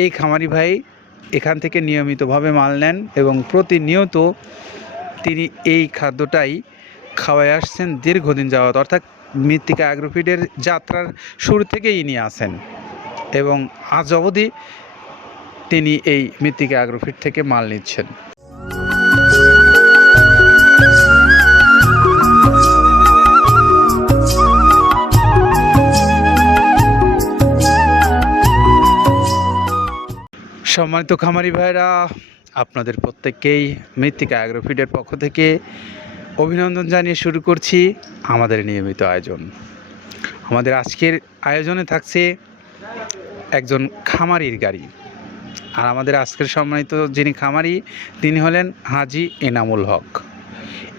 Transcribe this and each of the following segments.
এই খামারি ভাই এখান থেকে নিয়মিতভাবে মাল নেন এবং প্রতিনিয়ত তিনি এই খাদ্যটাই খাওয়ায় আসছেন দীর্ঘদিন যাওয়াত অর্থাৎ মৃত্তিকা অ্যাগ্রোফিডের যাত্রার শুরু থেকেই নিয়ে আসেন এবং আজ অবধি তিনি এই মৃত্তিকা অ্যাগ্রোফিড থেকে মাল নিচ্ছেন। সম্মানিত খামারি ভাইরা, আপনাদের প্রত্যেককেই মৃত্তিকা অ্যাগ্রোফিডের পক্ষ থেকে অভিনন্দন জানিয়ে শুরু করছি আমাদের নিয়মিত আয়োজন। আমাদের আজকের আয়োজনে থাকছে একজন খামারির গাড়ি। আর আমাদের আজকের সম্মানিত যিনি খামারি, তিনি হলেন হাজি এনামুল হক।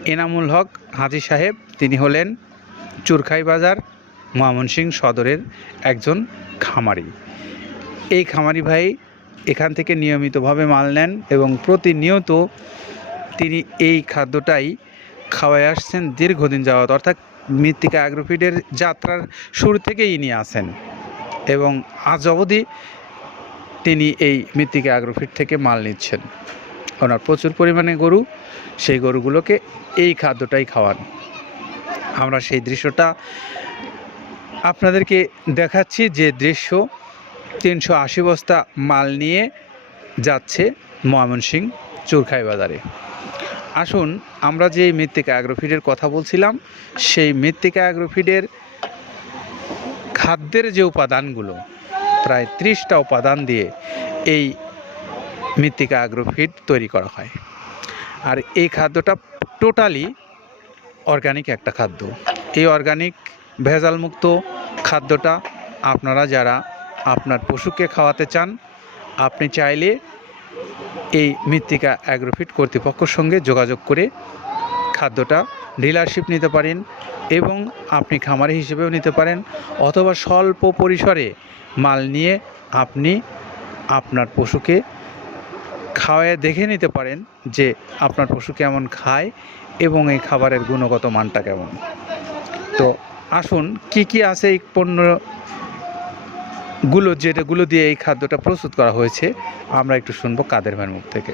এনামুল হক হাজি সাহেব, তিনি হলেন চুরখাই বাজার, ময়মনসিংহ সদরের একজন খামারি। এই খামারি ভাই এখান থেকে নিয়মিতভাবে মাল নেন এবং প্রতিনিয়ত তিনি এই খাদ্যটাই খাওয়ায় আসছেন দীর্ঘদিন যাওয়াত অর্থাৎ মৃত্তিকা অ্যাগ্রোফিডের যাত্রার শুরু থেকেই নিয়ে আসেন এবং আজ অবধি তিনি এই মৃত্তিকা অ্যাগ্রোফিড থেকে মাল নিচ্ছেন। ওনার প্রচুর পরিমাণে গরু, সেই গরুগুলোকে এই খাদ্যটাই খাওয়ান। আমরা সেই দৃশ্যটা আপনাদেরকে দেখাচ্ছি যে দৃশ্য তিনশো আশি বস্তা মাল নিয়ে যাচ্ছে ময়মনসিংহ চুরখাই বাজারে। আসুন, আমরা যে মৃত্তিকা অ্যাগ্রোফিডের কথা বলছিলাম, সেই মৃত্তিকা অ্যাগ্রোফিডের খাদ্যের যে উপাদানগুলো, প্রায় ত্রিশটা উপাদান দিয়ে এই মৃত্তিকা অ্যাগ্রোফিড তৈরি করা হয়। আর এই খাদ্যটা টোটালি অর্গানিক একটা খাদ্য। এই অর্গানিক ভেজালমুক্ত খাদ্যটা আপনারা যারা আপনার পশুকে খাওয়াতে চান, আপনি চাইলে এই মৃত্তিকা অ্যাগ্রোফিট কর্তৃপক্ষের সঙ্গে যোগাযোগ করে খাদ্যটা ডিলারশিপ নিতে পারেন এবং আপনি খামারি হিসেবেও নিতে পারেন অথবা স্বল্প পরিসরে মাল নিয়ে আপনি আপনার পশুকে খাওয়ায় দেখে নিতে পারেন যে আপনার পশু কেমন খায় এবং এই খাবারের গুণগত মানটা কেমন। তো আসুন, কি কি আছে এই পণ্য গুলো যেটাগুলো দিয়ে এই খাদ্যটা প্রস্তুত করা হয়েছে, আমরা একটু শুনব কাদের ভাইয়ের মুখ থেকে।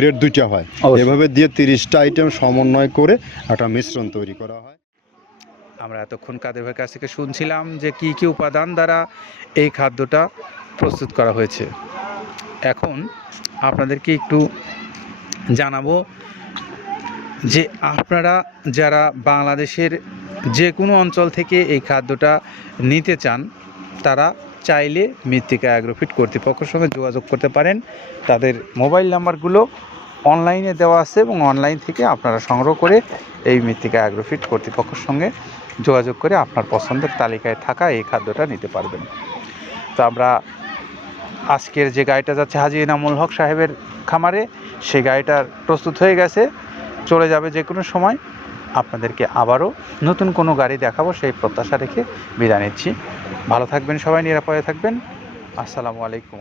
গ্রেড দুইটা হয়। এভাবে দিয়ে তিরিশটা আইটেম সমন্বয় করে একটা মিশ্রণ তৈরি করা হয়। আমরা এতক্ষণ কাদের ভাইয়ের কাছ থেকে শুনছিলাম যে কি কি উপাদান দ্বারা এই খাদ্যটা প্রস্তুত করা হয়েছে। এখন আপনাদেরকে একটু জানাব যে আপনারা যারা বাংলাদেশের যে কোনো অঞ্চল থেকে এই খাদ্যটা নিতে চান তারা চাইলে মৃত্তিকা অ্যাগ্রোফিট কর্তৃপক্ষের সঙ্গে যোগাযোগ করতে পারেন। তাদের মোবাইল নাম্বারগুলো অনলাইনে দেওয়া আছে এবং অনলাইন থেকে আপনারা সংগ্রহ করে এই মৃত্তিকা অ্যাগ্রোফিট কর্তৃপক্ষের সঙ্গে যোগাযোগ করে আপনার পছন্দের তালিকায় থাকা এই খাদ্যটা নিতে পারবেন। তো আমরা আজকের যে গাড়িটা যাচ্ছে হাজি এনামুল হক সাহেবের খামারে, সেই গাড়িটার প্রস্তুত হয়ে গেছে। চলে যাবে যে কোনো সময়। আপনাদেরকে আবারও নতুন কোনো গাড়ি দেখাবো, সেই প্রত্যাশা রেখে বিদায় নিচ্ছি। ভালো থাকবেন সবাই, নিরাপদে থাকবেন। আসসালামু আলাইকুম